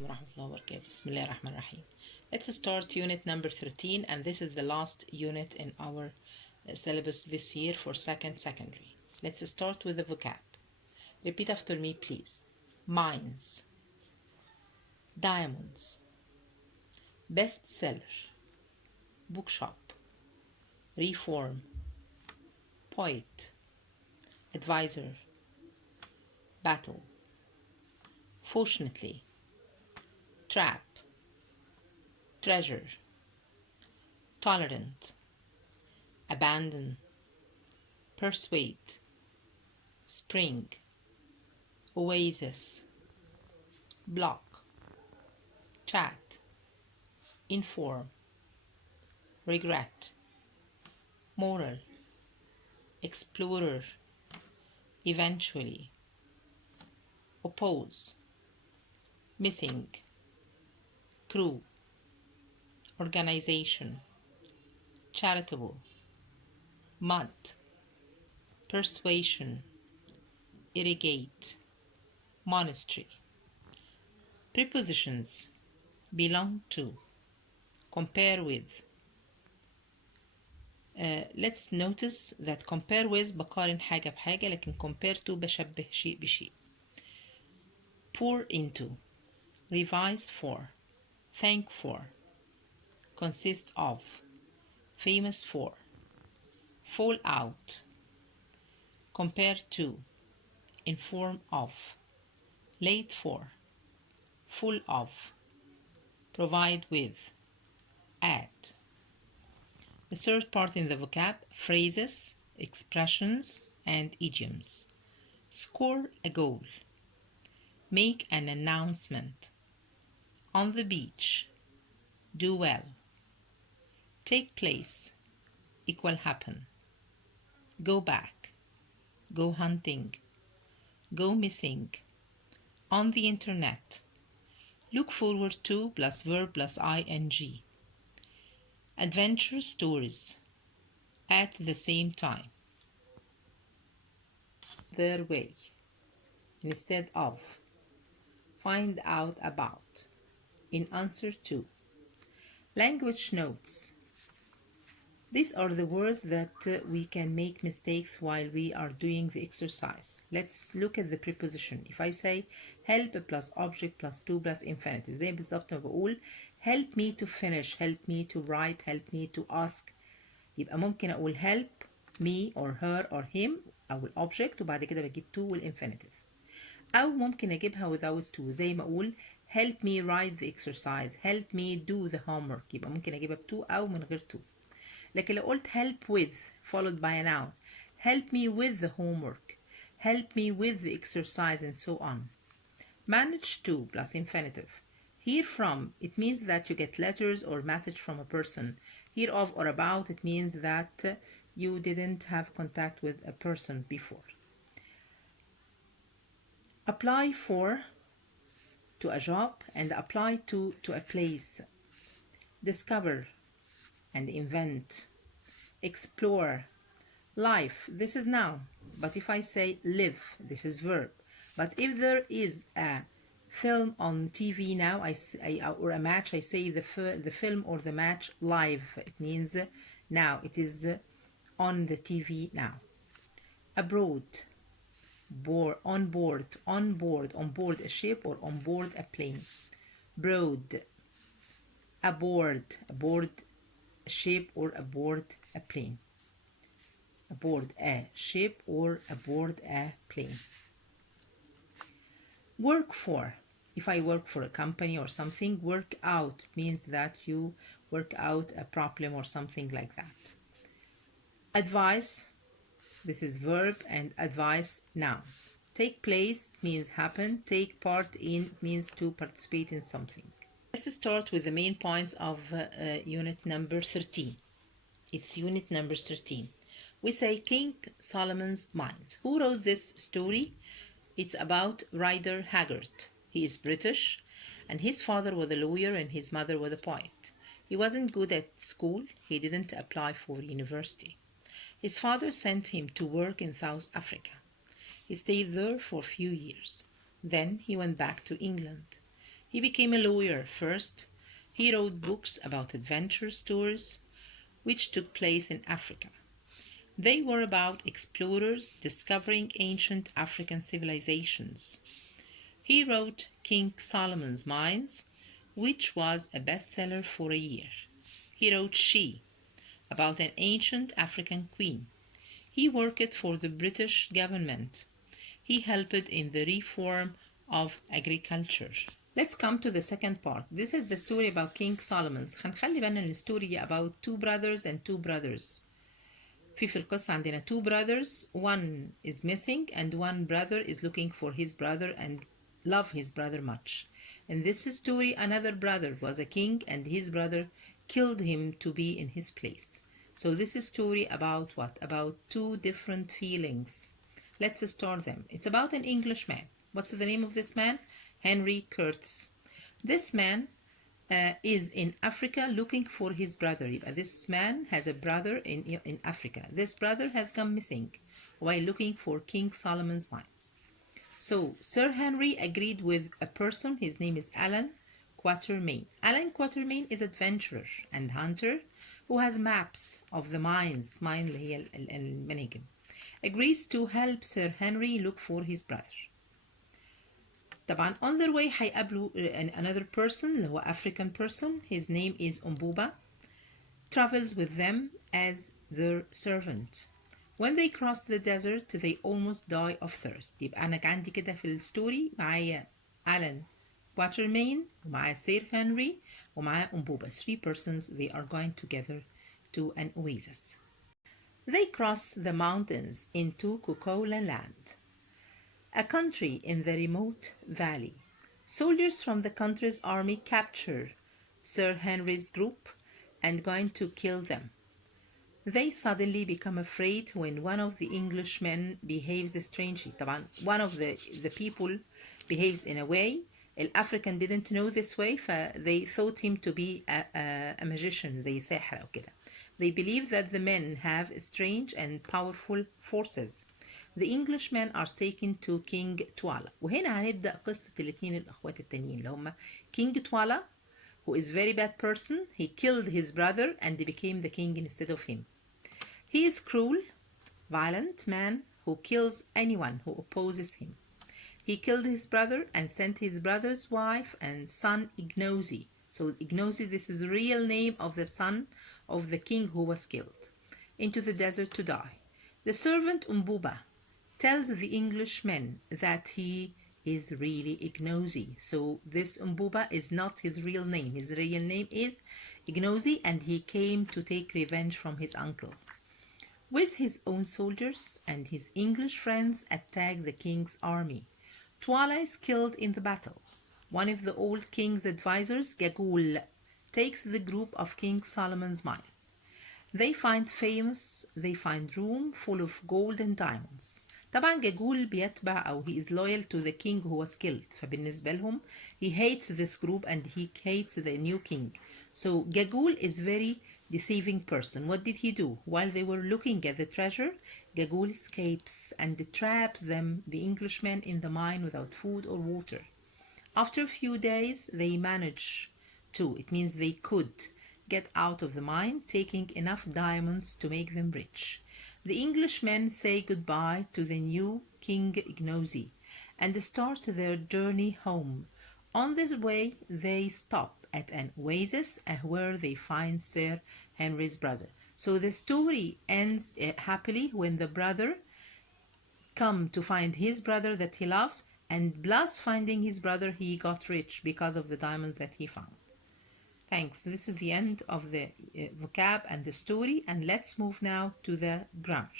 عليكم ورحمة الله وبركاته. بسم الله الرحمن الرحيم. Let's start unit number 13, and this is the last unit in our syllabus this year for second secondary. Let's start with the vocab. Repeat after me, please. Mines, diamonds, bestseller, bookshop, reform, poet, advisor, battle, fortunately, trap, treasure, tolerant, abandon, persuade, spring, oasis, block, chat, inform, regret, moral, explorer, eventually, oppose, missing, crew, organization, charitable, mud, persuasion, irrigate, monastery. Prepositions: belong to, compare with. Let's notice that compare with بقارن حاجة بحاجة، لكن compare to بشبه شيء بشيء. Pour into, revise for, thank for, consist of, famous for, fall out, compare to, inform of, late for, full of, provide with, add. The third part in the vocab: phrases, expressions, and idioms. Score a goal, make an announcement, on the beach, do well, take place, equal happen, go back, go hunting, go missing, on the internet, look forward to plus verb plus ing, adventure stories, at the same time, their way, instead of, find out about, in answer to. Language notes. These are the words that we can make mistakes while we are doing the exercise. Let's look at the preposition. If I say help plus object plus to plus infinitive، زي بالظبط ما بقول help me to finish, help me to write, help me to ask. يبقى ممكن أقول help me or her or him أو الobject وبعد كده بجيب to والinfinitive. أو ممكن أجيبها without to، زي ما أقول help me write the exercise, help me do the homework، يبقى ممكن أجيبها to أو من غير to. لكن لو قلت help with followed by a noun، help me with the homework, help me with the exercise, and so on. Manage to plus infinitive. Hear from, it means that you get letters or message from a person. Hear of or about, it means that you didn't have contact with a person before. Apply for, to a job, and apply to a place. Discover and invent. Explore. Life, this is noun, but if I say live, this is verb. But if there is a film on TV now, or a match, I say the film or the match live. It means now, it is on the TV now. Abroad, on board a ship or on board a plane. Broad, aboard a ship or aboard a plane. Aboard a ship or aboard a plane. Work for. If I work for a company or something, work out means that you work out a problem or something like that. Advice, this is verb, and advice noun. Take place means happen. Take part in means to participate in something. Let's start with the main points of unit number 13. It's unit number 13. We say King Solomon's Mines. Who wrote this story? It's about Rider Haggard. He is British, and his father was a lawyer and his mother was a poet. He wasn't good at school. He didn't apply for university. His father sent him to work in South Africa. He stayed there for a few years. Then he went back to England. He became a lawyer first. He wrote books about adventure stories which took place in Africa. They were about explorers discovering ancient African civilizations. He wrote King Solomon's Mines, which was a bestseller for a year. He wrote She, about an ancient African queen. He worked for the British government. He helped in the reform of agriculture. Let's come to the second part. This is the story about King Solomon's. هنخلي بالنا الستوري about two brothers and two brothers. في القصة عندنا two brothers, one is missing and one brother is looking for his brother and love his brother much. In this story, another brother was a king and his brother killed him to be in his place. So this is story about what? About two different feelings. Let's start them. It's about an Englishman. What's the name of this man? Henry Curtis. This man is in Africa looking for his brother. This man has a brother in Africa. This brother has gone missing while looking for King Solomon's mines. So Sir Henry agreed with a person. His name is Alan Quatermain. Alan Quatermain is adventurer and hunter who has maps of the mines. Mine اللي هي المناجم. Agrees to help Sir Henry look for his brother. طبعا on their way هيقابلوا another person اللي هو African person. His name is Umbuba. Travels with them as their servant. When they cross the desert they almost die of thirst. يبقى أنا عندي كده في الستوري معايا ألان كواترمين ومعايا سير هنري ومعايا أمبوبا. 3 persons. They are going together to an oasis. They cross the mountains into Kukola land, a country in the remote valley. Soldiers from the country's army capture Sir Henry's group and going to kill them. They suddenly become afraid when one of the Englishmen behaves strangely. طبعا one of the people behaves in a way African didn't know this way, they thought him to be a magician زي ساحر أو كده. They believe that the men have strange and powerful forces. The Englishmen are taken to King Twala. وهنا هنبدأ قصة الاثنين الأخوات التانيين اللي هم King Twala, who is very bad person. He killed his brother and became the king instead of him. He is cruel, violent man who kills anyone who opposes him. He killed his brother and sent his brother's wife and son Ignosi. So Ignosi, this is the real name of the son of the king who was killed, into the desert to die. The servant Umbuba tells the Englishmen that he is really Ignosi. So this Umbuba is not his real name. His real name is Ignosi, and he came to take revenge from his uncle. With his own soldiers and his English friends attack the king's army. Twala is killed in the battle. One of the old king's advisors, Gagul, takes the group of King Solomon's mines. They find room full of gold and diamonds. طبعا جاجول بيتبع أو he is loyal to the king who was killed. فبالنسبة لهم he hates this group and he hates the new king. So Gagul is very deceiving person. What did he do? While they were looking at the treasure, Gagul escapes and traps them, the Englishmen, in the mine without food or water. After a few days, they manage to, it means they could, get out of the mine, taking enough diamonds to make them rich. The Englishmen say goodbye to the new King Ignosi and start their journey home. On this way, they stop at an oasis where they find Sir Henry's brother. So the story ends happily when the brother come to find his brother that he loves, and plus finding his brother, he got rich because of the diamonds that he found. Thanks. This is the end of the vocab and the story, and let's move now to the grammar.